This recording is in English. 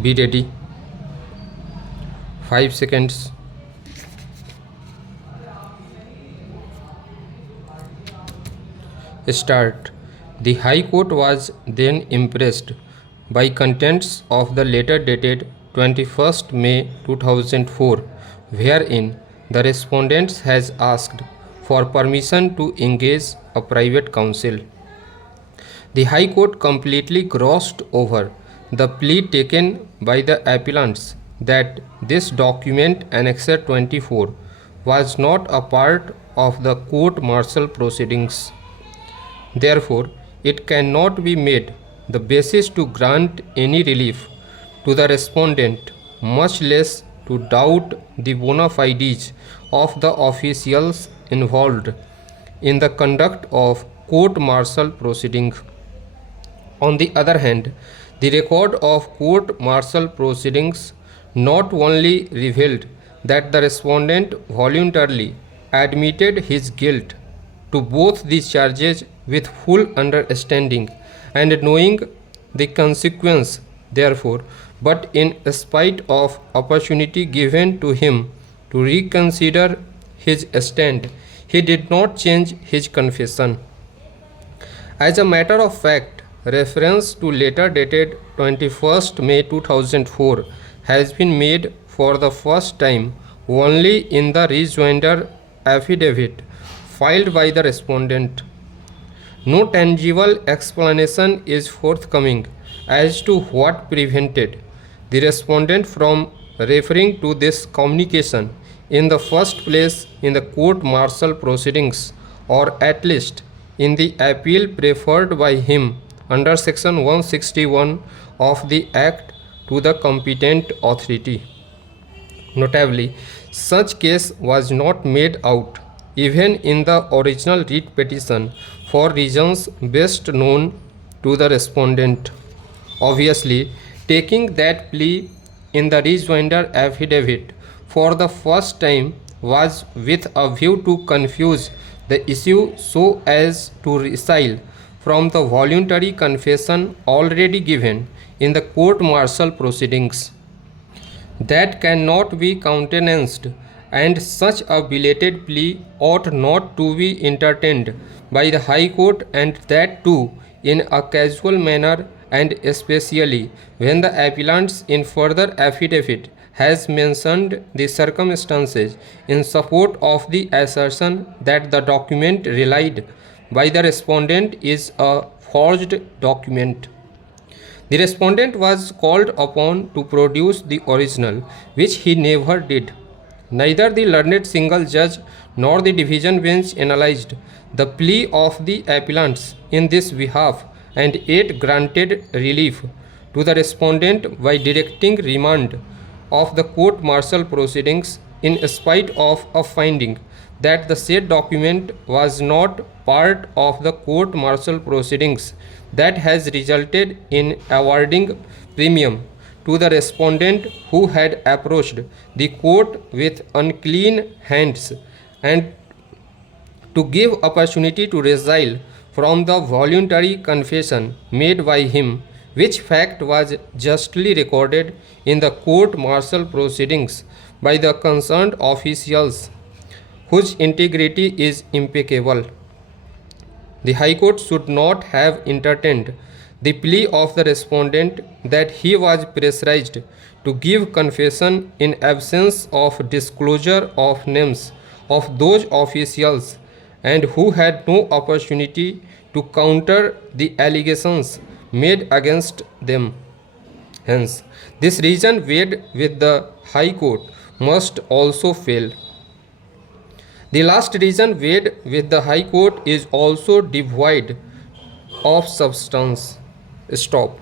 Be ready. 5 seconds. Start. The High Court was then impressed by contents of the letter dated 21st May 2004, wherein the respondent has asked for permission to engage a private counsel. The High Court completely glossed over the plea taken by the appellants that this document Annexure 24 was not a part of the court-martial proceedings. Therefore, it cannot be made the basis to grant any relief to the respondent, much less to doubt the bona fides of the officials involved in the conduct of court-martial proceedings. On the other hand, the record of court-martial proceedings not only revealed that the respondent voluntarily admitted his guilt to both these charges with full understanding and knowing the consequence therefore, but in spite of opportunity given to him to reconsider his stand, he did not change his confession. As a matter of fact, reference to letter dated 21st May 2004 has been made for the first time only in the rejoinder affidavit filed by the respondent. No tangible explanation is forthcoming as to what prevented the respondent from referring to this communication in the first place in the court-martial proceedings, or at least in the appeal preferred by him under Section 161 of the Act to the competent authority. Notably, such case was not made out even in the original writ petition for reasons best known to the respondent. Obviously, taking that plea in the rejoinder affidavit for the first time was with a view to confuse the issue so as to reconcile from the voluntary confession already given in the court-martial proceedings. That cannot be countenanced, and such a belated plea ought not to be entertained by the High Court, and that too in a casual manner, and especially when the appellants in further affidavit has mentioned the circumstances in support of the assertion that the document relied by the respondent is a forged document. The respondent was called upon to produce the original, which he never did. Neither the learned single judge nor the division bench analyzed the plea of the appellants in this behalf, and yet granted relief to the respondent by directing remand of the court-martial proceedings in spite of a finding that the said document was not part of the court-martial proceedings, that has resulted in awarding premium to the respondent who had approached the court with unclean hands, and to give opportunity to resile from the voluntary confession made by him, which fact was justly recorded in the court-martial proceedings by the concerned officials, whose integrity is impeccable. The High Court should not have entertained the plea of the respondent that he was pressurized to give confession in absence of disclosure of names of those officials, and who had no opportunity to counter the allegations made against them. Hence, this reason weighed with the High Court must also fail. The last reason weighed with the High Court is also devoid of substance. Stop.